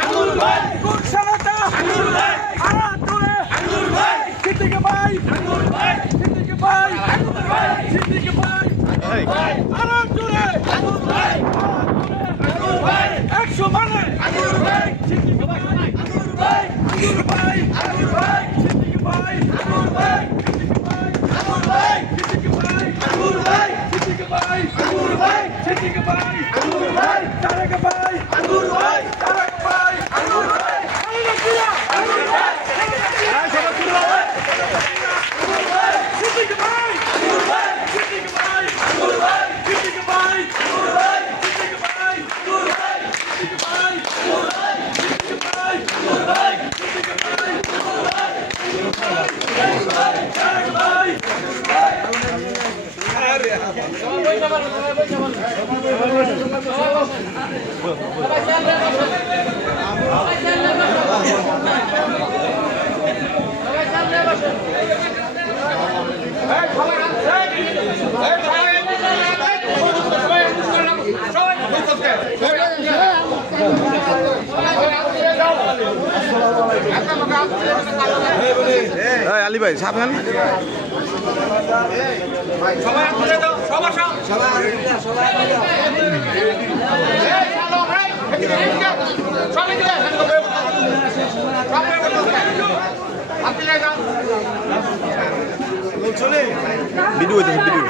আঙ্গুর ভাই গুলশানতা আঙ্গুর ভাই হাত তুলে আঙ্গুর ভাই সিদ্দিক ভাই আঙ্গুর ভাই সিদ্দিক ভাই আঙ্গুর ভাই সিদ্দিক ভাই আরাম তুলে আঙ্গুর ভাই আঙ্গুর ভাই 100 মানে আঙ্গুর ভাই সিদ্দিক ভাই আঙ্গুর ভাই আঙ্গুর ভাই আঙ্গুর ভাই সিদ্দিক ভাই আঙ্গুর ভাই সিদ্দিক ভাই আঙ্গুর ভাই সিদ্দিক ভাই আঙ্গুর ভাই সিদ্দিক ভাই আঙ্গুর ভাই সিদ্দিক ভাই আঙ্গুর ভাই তারেক ভাই আঙ্গুর ভাই তারেক ভাই আঙ্গুর ভাই আঙ্গুর ভাই সিদ্দিক ভাই আঙ্গুর ভাই সিদ্দিক ভাই আঙ্গুর ভাই সিদ্দিক ভাই আঙ্গুর ভাই সিদ্দিক ভাই আঙ্গুর ভাই সিদ্দিক ভাই আঙ্গুর ভাই সিদ্দিক ভাই আঙ্গুর ভাই সিদ্দিক ভাই আঙ্গুর ভাই তারেক ভাই আলী ভাই সাবধান সবাই তুলে দাও সবার সবাই ভিডিও হইতেছে ভিডিও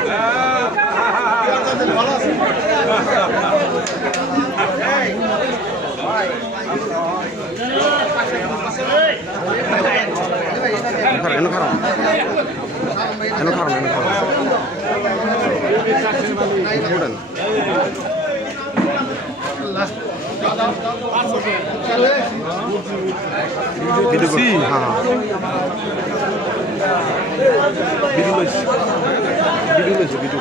এনে খারাপ ভিডিও হ্যাঁ ভিডিও ভিডিও